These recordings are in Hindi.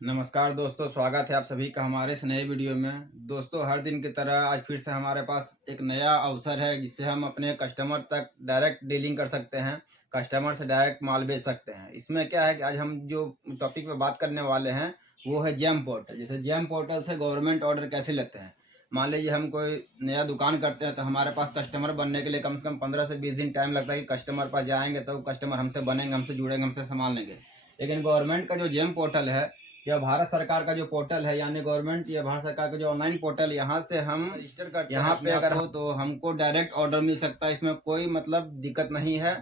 नमस्कार दोस्तों, स्वागत है आप सभी का हमारे इस नए वीडियो में। दोस्तों, हर दिन की तरह आज फिर से हमारे पास एक नया अवसर है जिससे हम अपने कस्टमर तक डायरेक्ट डीलिंग कर सकते हैं, कस्टमर से डायरेक्ट माल बेच सकते हैं। इसमें क्या है कि आज हम जो टॉपिक पे बात करने वाले हैं वो है जेम पोर्टल। जैसे जेम पोर्टल से गवर्नमेंट ऑर्डर कैसे लेते हैं। मान लीजिए हम कोई नया दुकान करते हैं तो हमारे पास कस्टमर बनने के लिए कम से कम 15 से 20 दिन टाइम लगता है कि कस्टमर पास जाएंगे तो कस्टमर हमसे बनेंगे, हमसे जुड़ेंगे, हमसे सामान लेंगे। लेकिन गवर्नमेंट का जो जेम पोर्टल है, यह भारत सरकार का जो पोर्टल है, यानी गवर्नमेंट या भारत सरकार का जो ऑनलाइन पोर्टल, यहाँ से हम रजिस्टर करते हैं। यहाँ पे अगर हो तो हमको डायरेक्ट ऑर्डर मिल सकता है। इसमें कोई मतलब दिक्कत नहीं है।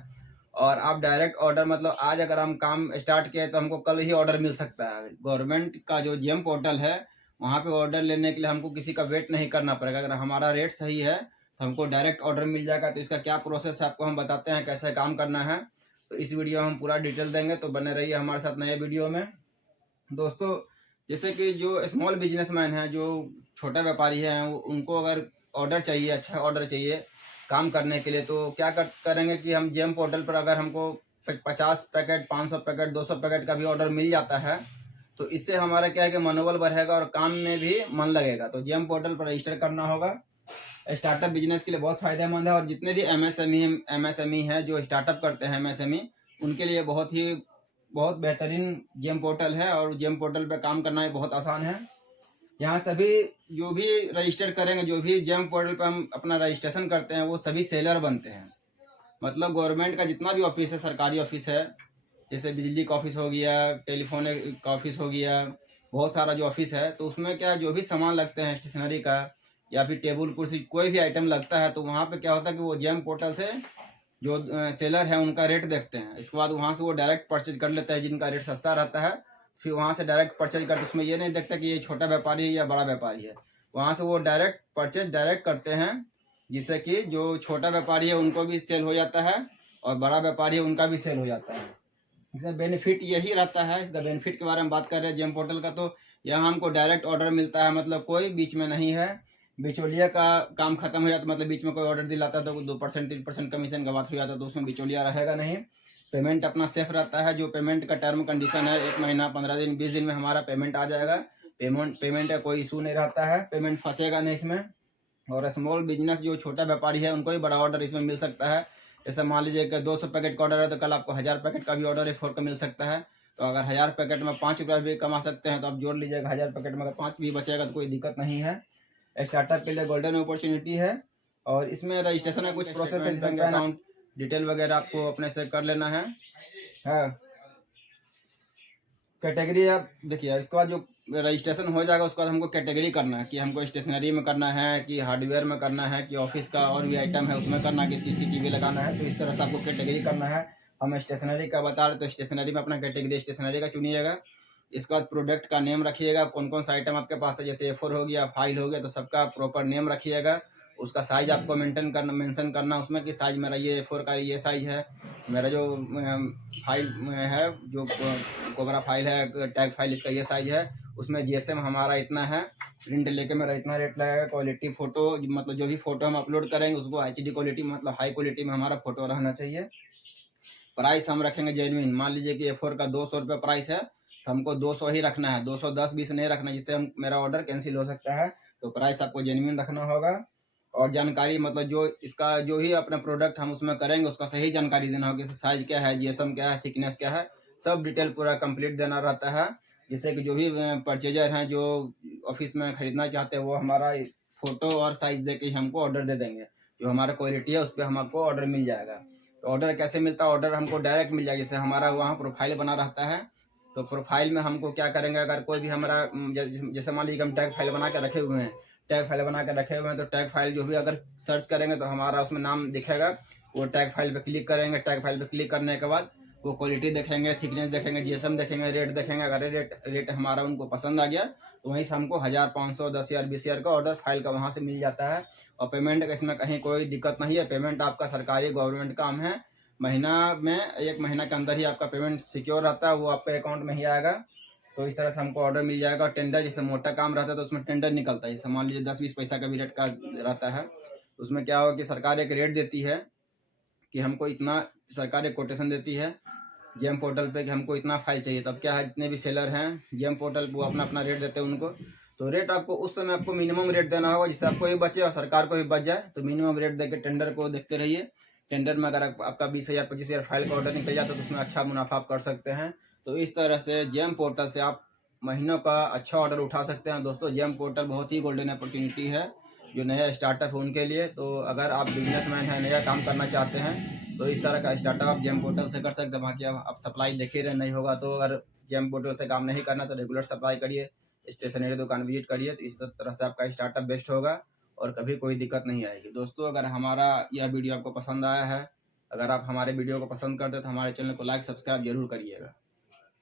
और आप डायरेक्ट ऑर्डर मतलब आज अगर हम काम स्टार्ट किए तो हमको कल ही ऑर्डर मिल सकता है। गवर्नमेंट का जो जीएम पोर्टल है वहाँ पे ऑर्डर लेने के लिए हमको किसी का वेट नहीं करना पड़ेगा। अगर हमारा रेट सही है तो हमको डायरेक्ट ऑर्डर मिल जाएगा। तो इसका क्या प्रोसेस है आपको हम बताते हैं, कैसे काम करना है। तो इस वीडियो में हम पूरा डिटेल देंगे, तो बने रहिए हमारे साथ नए वीडियो में। दोस्तों, जैसे कि जो स्मॉल बिजनेसमैन हैं, जो छोटा व्यापारी हैं, उनको अगर ऑर्डर चाहिए, अच्छा ऑर्डर चाहिए काम करने के लिए, तो क्या करेंगे कि हम जेम पोर्टल पर अगर हमको 50 पैकेट, 500 पैकेट, 200 पैकेट का भी ऑर्डर मिल जाता है तो इससे हमारा क्या है कि मनोबल बढ़ेगा और काम में भी मन लगेगा। तो जेम पोर्टल पर रजिस्टर करना होगा। स्टार्टअप बिजनेस के लिए बहुत फायदेमंद है और जितने भी एमएसएमई हैं जो स्टार्टअप करते हैं एमएसएमई, उनके लिए बहुत बेहतरीन जेम पोर्टल है। और जेम पोर्टल पे काम करना बहुत आसान है। यहाँ सभी जो भी रजिस्टर करेंगे, जो भी जेम पोर्टल पे हम अपना रजिस्ट्रेशन करते हैं, वो सभी सेलर बनते हैं। मतलब गवर्नमेंट का जितना भी ऑफिस है, सरकारी ऑफिस है, जैसे बिजली का ऑफिस हो गया, टेलीफोन का ऑफिस हो गया, बहुत सारा जो ऑफिस है, तो उसमें क्या जो भी सामान लगते हैं स्टेशनरी का या फिर टेबल कुर्सी कोई भी आइटम लगता है, तो वहाँ पे क्या होता है कि वो जेम पोर्टल से जो सेलर है उनका रेट देखते हैं। इसके बाद वहाँ से वो डायरेक्ट परचेज कर लेता है। जिनका रेट सस्ता रहता है फिर वहाँ से डायरेक्ट परचेज करते, उसमें ये नहीं देखता कि ये छोटा व्यापारी है या बड़ा व्यापारी है। वहाँ से वो डायरेक्ट परचेज डायरेक्ट करते हैं, जिससे कि जो छोटा व्यापारी है उनको भी सेल हो जाता है और बड़ा व्यापारी है उनका भी सेल हो जाता है। इसमें बेनिफिट यही रहता है। इसका बेनिफिट के बारे में बात कर रहे हैं जेम पोर्टल का, तो यहाँ हमको डायरेक्ट ऑर्डर मिलता है। मतलब कोई बीच में नहीं है, बिचौलिया का काम खत्म हो जाता। मतलब बीच में कोई ऑर्डर दिलाता है तो 2% 3% कमीशन का बात हो जाता है, तो उसमें बिचौलिया रहेगा नहीं। पेमेंट अपना सेफ रहता है। जो पेमेंट का टर्म कंडीशन है 1 महीना, 15 दिन, 20 दिन में हमारा पेमेंट आ जाएगा। पेमेंट का कोई इशू नहीं रहता है, पेमेंट फंसेगा नहीं इसमें। और स्मॉल बिजनेस जो छोटा व्यापारी है उनको भी बड़ा ऑर्डर इसमें मिल सकता है। जैसे मान लीजिए कि 200 पैकेट का ऑर्डर है तो कल आपको 1000 पैकेट का भी ऑर्डर F4 का मिल सकता है। तो अगर 1000 पैकेट में 5 रुपया भी कमा सकते हैं तो आप जोड़ लीजिएगा। 1000 पैकेट में अगर 5 भी बचेगा तो कोई दिक्कत नहीं है। स्टार्टअप के लिए गोल्डन अपॉर्चुनिटी है। और इसमें रजिस्ट्रेशन का कुछ प्रोसेस है, बैंक अकाउंट डिटेल वगैरह आपको अपने से कर लेना है। हाँ, कैटेगरी आप देखिए। इसके बाद जो रजिस्ट्रेशन हो जाएगा उसके बाद हमको कैटेगरी करना है कि हमको स्टेशनरी में करना है कि हार्डवेयर में करना है कि ऑफिस का और भी आइटम है उसमें करना है कि सीसीटीवी लगाना है। तो इस तरह से आपको कैटेगरी करना है। हम स्टेशनरी का बता रहे तो स्टेशनरी में अपना कैटेगरी स्टेशनरी का चुनिएगा। इसके बाद प्रोडक्ट का नेम रखिएगा, कौन कौन सा आइटम आपके पास है। जैसे A4 हो गया, फाइल हो गया, तो सबका प्रॉपर नेम रखिएगा। उसका साइज आपको मेंशन करना उसमें कि साइज मेरा ये A4 का ये साइज है। मेरा जो फाइल है, जो कोबरा फाइल है, टैग फाइल, इसका ये साइज है। उसमें जीएसएम हमारा इतना है, प्रिंट लेके मेरा इतना रेट लगेगा। क्वालिटी फोटो मतलब जो भी फोटो हम अपलोड करेंगे उसको एचडी क्वालिटी मतलब हाई क्वालिटी में हमारा फोटो रहना चाहिए। प्राइस हम रखेंगे जेन्युइन। मान लीजिए कि A4 का 200 रुपये प्राइस है तो हमको 200 ही रखना है, 210-20 नहीं रखना, जिससे हम मेरा ऑर्डर कैंसिल हो सकता है। तो प्राइस आपको जेन्युइन रखना होगा। और जानकारी मतलब जो इसका जो भी अपना प्रोडक्ट हम उसमें करेंगे उसका सही जानकारी देना होगा। साइज क्या है, जीएसएम क्या है, थिकनेस क्या है, सब डिटेल पूरा कंप्लीट देना रहता है। जिससे कि जो भी परचेजर हैं जो ऑफिस में खरीदना चाहते हैं वो हमारा फोटो और साइज दे के हमको ऑर्डर दे देंगे। जो हमारा क्वालिटी है उस पर हमको ऑर्डर मिल जाएगा। तो ऑर्डर कैसे मिलता है, ऑर्डर हमको डायरेक्ट मिल जाएगा। जैसे हमारा वहाँ प्रोफाइल बना रहता है, तो प्रोफाइल में हमको क्या करेंगे, अगर कोई भी हमारा जैसे मान लीजिए हम टैग फाइल बना के रखे हुए हैं, तो टैग फाइल जो भी अगर सर्च करेंगे तो हमारा उसमें नाम दिखेगा। वो टैग फाइल पे क्लिक करेंगे। टैग फाइल पे क्लिक करने के बाद वो क्वालिटी देखेंगे, थिकनेस देखेंगे, जीएसएम देखेंगे, रेट देखेंगे। अगर रेट हमारा उनको पसंद आ गया तो वहीं से हमको 1000, 500, 10,000, 20,000 का ऑर्डर फाइल का वहाँ से मिल जाता है। और पेमेंट का इसमें कहीं कोई दिक्कत नहीं है। पेमेंट आपका सरकारी गवर्नमेंट काम है। महीना में 1 महीना के अंदर ही आपका पेमेंट सिक्योर रहता है, वो आपके अकाउंट में ही आएगा। तो इस तरह से हमको ऑर्डर मिल जाएगा। और टेंडर जैसे मोटा काम रहता है तो उसमें टेंडर निकलता है। जैसे मान लीजिए 10-20 पैसा का भी रेट का रहता है, तो उसमें क्या होगा कि सरकार एक रेट देती है कि हमको इतना, सरकार एक कोटेशन देती है जेम पोर्टल पे कि हमको इतना फाइल चाहिए। तब क्या है, जितने भी सेलर हैं जेम पोर्टल पे वो अपना अपना रेट देते हैं उनको। तो रेट आपको उस समय आपको मिनिमम रेट देना होगा जिससे आपको भी बचे और सरकार को भी बच जाए। तो मिनिमम रेट देके टेंडर को देखते रहिए। टेंडर में अगर आपका 20,000 25,000 फाइल का ऑर्डर निकल जाता है तो उसमें अच्छा मुनाफा आप कर सकते हैं। तो इस तरह से जेम पोर्टल से आप महीनों का अच्छा ऑर्डर उठा सकते हैं। दोस्तों जेम पोर्टल बहुत ही गोल्डन अपॉर्चुनिटी है जो नया स्टार्टअप है उनके लिए। तो अगर आप बिजनेसमैन हैं, नया काम करना चाहते हैं तो इस तरह का स्टार्टअप आप जेम पोर्टल से कर सकते हैं। बाकी आप सप्लाई देख ही रहे, नहीं होगा तो अगर जेम पोर्टल से काम नहीं करना तो रेगुलर सप्लाई करिए, स्टेशनरी दुकान विजिट करिए। तो इस तरह से आपका स्टार्टअप बेस्ट होगा और कभी कोई दिक्कत नहीं आएगी। दोस्तों अगर हमारा यह वीडियो आपको पसंद आया है, अगर आप हमारे वीडियो को पसंद करते हैं तो हमारे चैनल को लाइक सब्सक्राइब जरूर करिएगा।